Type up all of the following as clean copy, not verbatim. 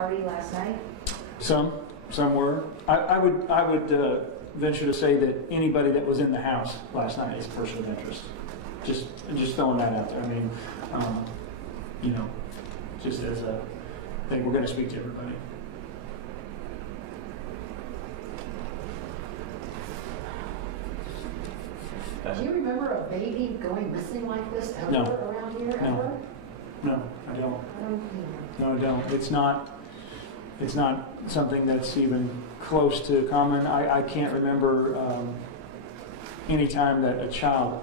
Party last night? Some were. I would venture to say that anybody that was in the house last night is a person of interest. Just throwing that out there. I mean, you know, just as a thing, we're going to speak to everybody. Do you remember a baby going missing like this ever No. around here? No. Ever? No, I don't. I don't either. No, I don't. It's not something that's even close to common. I can't remember any time that a child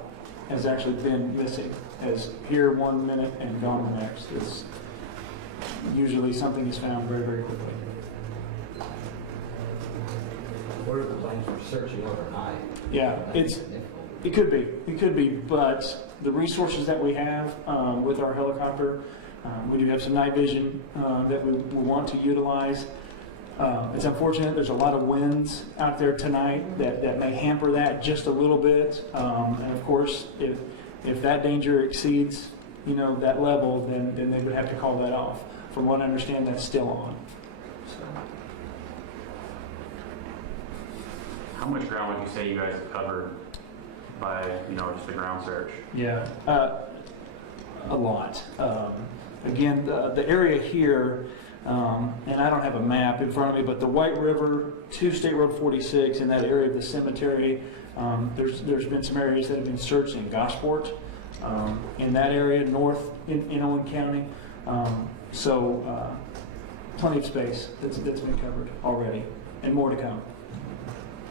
has actually been missing, as here 1 minute and gone the next. It's usually something is found very, very quickly. What are the plans for searching overnight? Yeah, it could be, but the resources that we have with our helicopter, we do have some night vision that we want to utilize. It's unfortunate there's a lot of winds out there tonight that may hamper that just a little bit. And of course, if that danger exceeds, that level, then they would have to call that off. From what I understand, that's still on. So. How much ground would you say you guys have covered by, just the ground search? Yeah, a lot. Again, the area here, and I don't have a map in front of me, but the White River to State Road 46 in that area of the cemetery, there's been some areas that have been searched in Gosport, in that area north in Owen County. So plenty of space that's been covered already, and more to come.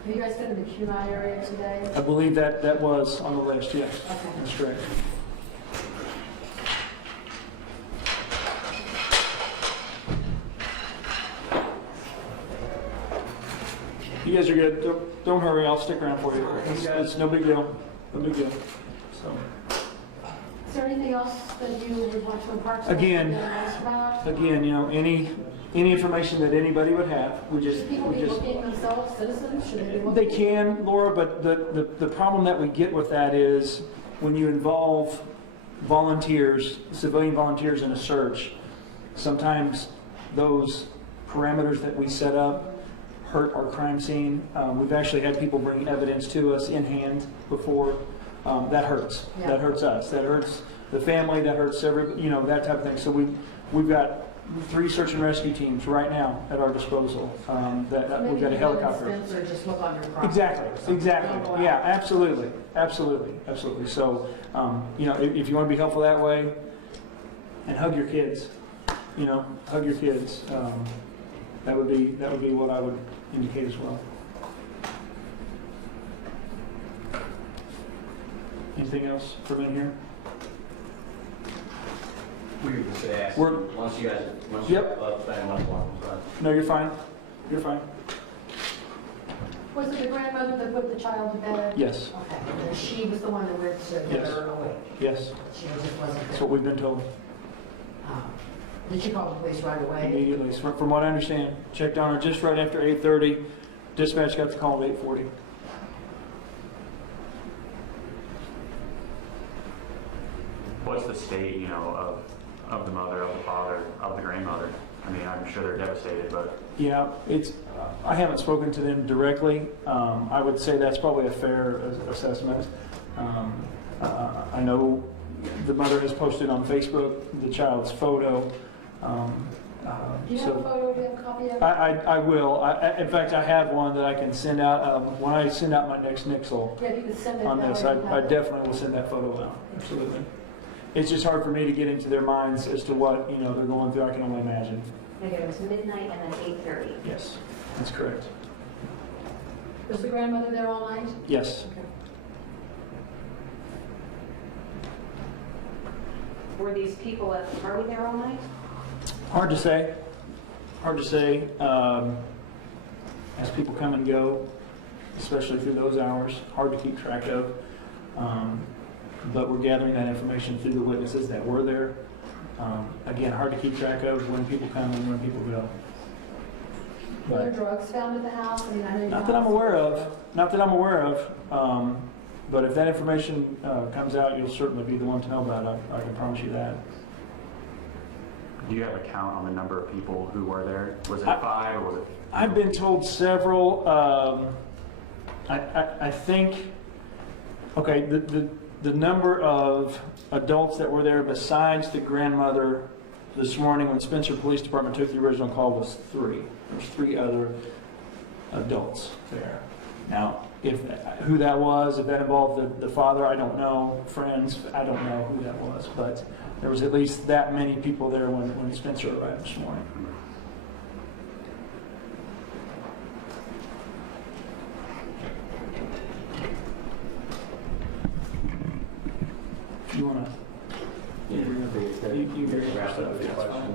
Have you guys been in the Kunai area today? I believe that was on the list, yes. Okay. That's correct. You guys are good. Don't hurry. I'll stick around for you. It's no big deal. No big deal. So. Is there anything else that you would want to impart to Again, us about? any information that anybody would have, Should people be looking themselves citizens? Should they be looking? They can, Laura, but the problem that we get with that is when you involve volunteers, civilian volunteers in a search, sometimes those parameters that we set up hurt our crime scene. We've actually had people bring evidence to us in hand before. That hurts. Yeah. That hurts us. That hurts the family. That hurts every, that type of thing. So we've got 3 search and rescue teams right now at our disposal. We've got a helicopter. Or just look on your property. Exactly. Yeah, absolutely. So, if you want to be helpful that way, and hug your kids, hug your kids. That would be what I would indicate as well. Anything else from in here? We were just asking, once you Yep. wrap up, then let's walk inside. No, you're fine. You're fine. Was it the grandmother that put the child to bed? Yes. Okay. And she was the one that went to get Yes. her away. Yes. She just wasn't That's there. what we've been told. Did she call the police right away? Immediately. So from what I understand, checked on her just right after 8:30. Dispatch got the call at 8:40. What's the state, of the mother, of the father, of the grandmother? I mean, I'm sure they're devastated, but... Yeah, I haven't spoken to them directly. I would say that's probably a fair assessment. I know the mother has posted on Facebook the child's photo. Do you have a photo? Do you have a copy of it? I will. In fact, I have one that I can send out. When I send out my next Nixle Yeah, you can send it on that this, way. I definitely will send that photo out. Absolutely. It's just hard for me to get into their minds as to what they're going through. I can only imagine. Okay, it was midnight and then 8:30. Yes, that's correct. Was the grandmother there all night? Yes. Okay. Were these people at the party there all night? Hard to say. Hard to say. As people come and go, especially through those hours, hard to keep track of. But we're gathering that information through the witnesses that were there. Again, hard to keep track of when people come and when people go. Were there drugs found at the house? I mean, I know Not that I'm aware of. Not that I'm aware of. But if that information comes out, you'll certainly be the one to know about it. I can promise you that. Do you have a count on the number of people who were there? Was it 5 or was it? I've been told several, I think, okay, the number of adults that were there besides the grandmother this morning when Spencer Police Department took the original call was 3. There's 3 other adults there. Now, who that was, if that involved the father, I don't know. Friends, I don't know who that was. But there was at least that many people there when Spencer arrived this morning. If you want to, you bring your stuff. Yeah, it's fine.